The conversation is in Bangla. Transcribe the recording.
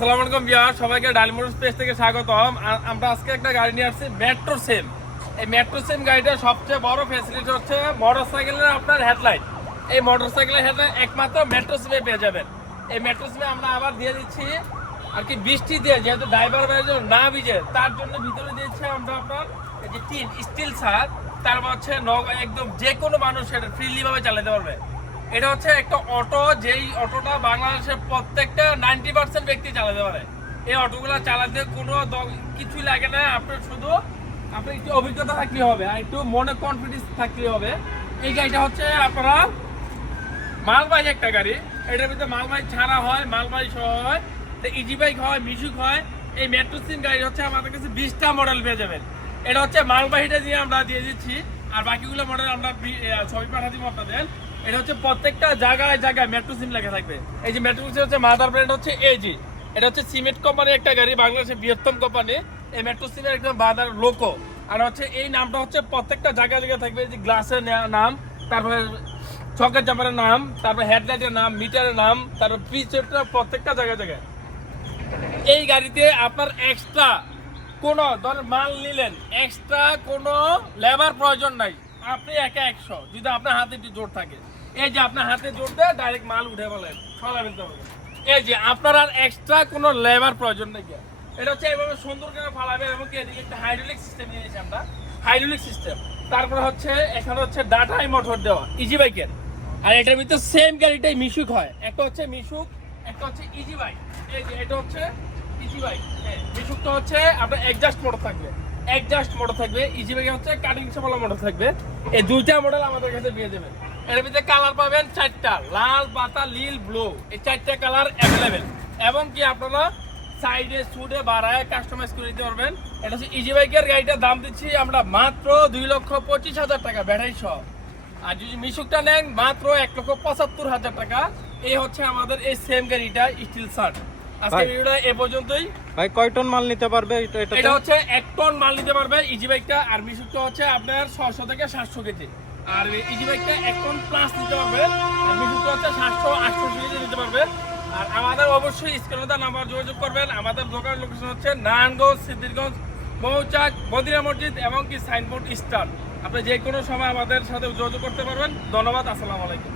আসসালামু আলাইকুম বিয়ার সবাইকে ডায়মন্ড স্পেস থেকে স্বাগতম। আমরা আজকে একটা গাড়ি নিয়ে আসছি মেট্রো সেম এই মেট্রো সেম গাড়িটার সবচেয়ে বড় ফ্যাসিলিটি হচ্ছে মোটর সাইকেলের আপনার হেডলাইট এই মোটর সাইকেলের হেডলাইট একমাত্র মেট্রো সিমে পেয়ে যাবেন। এই মেট্রো সিমে আমরা আবার দিয়ে দিচ্ছি, আর কি বৃষ্টি দিয়ে, যেহেতু ড্রাইভার ভাই না ভিজে, তার জন্য ভিতরে দিয়েছি আমরা আপনার যে টিন স্টিল ছাদ। তারপর হচ্ছে একদম যে কোনো মানুষ এটা ফ্রিলি ভাবে চালাতে পারবে। এটা হচ্ছে একটা অটো, যেই অটোটা বাংলাদেশের প্রত্যেকটা নাইনটি পার্সেন্ট ব্যক্তি চালাতে পারে। এই অটোগুলো চালাতে কোনো কিছুই লাগে না। আপনার শুধু, আপনার একটু অভিজ্ঞতা থাকলে হবে, আর একটু মনে কনফিডেন্স থাকলে হবে। এই গাড়িটা হচ্ছে আপনারা মালবাহী একটা গাড়ি। এটার ভিতরে মালবাহী ছাড়া হয়, মালবাহী সহ হয়, তো ইজি বাইক হয়, মিশুক হয়। এই মেট্রো সিম গাড়ি হচ্ছে আমাদের কাছে বিশটা মডেল পেয়ে যাবেন। এটা হচ্ছে মালবাহীটা দিয়ে আমরা দিয়ে দিচ্ছি, আর বাকিগুলো মডেল আমরা ছবি পাঠা দিব আপনাদের। এটা হচ্ছে প্রত্যেকটা জায়গায় জায়গায় মেট্রো সিম লেখা থাকবে। এই যে মেট্রো সিম হচ্ছে মাদার ব্র্যান্ড হচ্ছে এজি এটা হচ্ছে সিমেন্ট কোম্পানির একটা গাড়ি, বাংলাদেশের বৃহত্তম কোম্পানি এই মেট্রো সিমের একটা বাদার লোকো আর হচ্ছে এই নামটা হচ্ছে প্রত্যেকটা জায়গায় জায়গায় থাকবে। এই যে গ্লাসের নাম, তারপরে চকের জামারের নাম, তারপর হেডলাইটের নাম মিটারের নাম, তারপর পিচের প্রত্যেকটা জায়গায় জায়গায়। এই গাড়িতে আপনার এক্সট্রা কোনো, ধরেন মাল নিলেন এক্সট্রা কোনো লেবার প্রয়োজন নাই। আপনি একা একশো। যদি আপনার হাতে একটু জোর থাকে। এই যে আপনার হাতে জোর দেয় ডাইরেক্ট মাল উঠে বলেন সবাই ফেলতে হবে এই যে আপনার আর এক্সট্রা কোনো লেবার প্রয়োজন নেই এটা হচ্ছে এইভাবে সুন্দর করে ফালাবে এবং এদিকে একটা হাইড্রোলিক সিস্টেম নিয়েছি আমরা। হাইড্রোলিক সিস্টেম তারপরে হচ্ছে, এখানে হচ্ছে ডাটাই মোটর দেওয়া। ইজি বাইকের আর এটার ভিতরে সেম গাড়িটাই মিশুক হয়। একটা হচ্ছে মিশুক, একটা হচ্ছে ইজি বাইক এই যে এটা হচ্ছে ইজি বাইক হ্যাঁ মিশুকটা হচ্ছে আপনার অ্যাডজাস্ট মোটর থাকবে। অ্যাডজাস্ট মোটর থাকবে। ইজি বাইকে হচ্ছে কাটিং সামালা মোটর থাকবে। এই দুইটা মডেল আমাদের কাছে পেয়ে যাবেন এর ভিতরে কালার পাবেন চারটা লাল পাতা নীল ব্লু এই চারটা কালার অ্যাভেলেবেল এবং কি আপনারা সাইডে সুডে বাড়ায় কাস্টমাইজ করে দিতে পারবেন। এটা হচ্ছে ইজি বাইকের গাড়িটার দাম দিচ্ছি আমরা মাত্র দুই লক্ষ পঁচিশ হাজার টাকা ব্যাটারি সহ। আর যদি মিশুকটা নেন মাত্র এক লক্ষ পঁচাত্তর হাজার টাকা। এই হচ্ছে আমাদের এই সেম গাড়িটা স্টিল শার্ট আজকে ভিডিওটা এ পর্যন্তই। ভাই, কয় টন মাল নিতে পারবে? এটা এটা হচ্ছে এক টন মাল নিতে পারবে। ইজি বাইকটা আর মিশুকটা হচ্ছে আপনার ছশো থেকে সাতশো কেজি। আর ইজি বাইকটা এক টন প্লাস নিতে পারবে। আর মিশুকটা হচ্ছে সাতশো, আটশো কেজি নিতে পারবে। আর আমাদের অবশ্যই স্ক্রিনে নাম্বার যোগাযোগ করবেন। আমাদের দোকান লোকেশন হচ্ছে নারায়ণগঞ্জ সিদ্দিরগঞ্জ মৌচাক মদিনা মসজিদ এবং কি সাইনবোর্ড স্টার আপনি যে কোনো সময় আমাদের সাথে যোগাযোগ করতে পারবেন। ধন্যবাদ, আসসালামু আলাইকুম।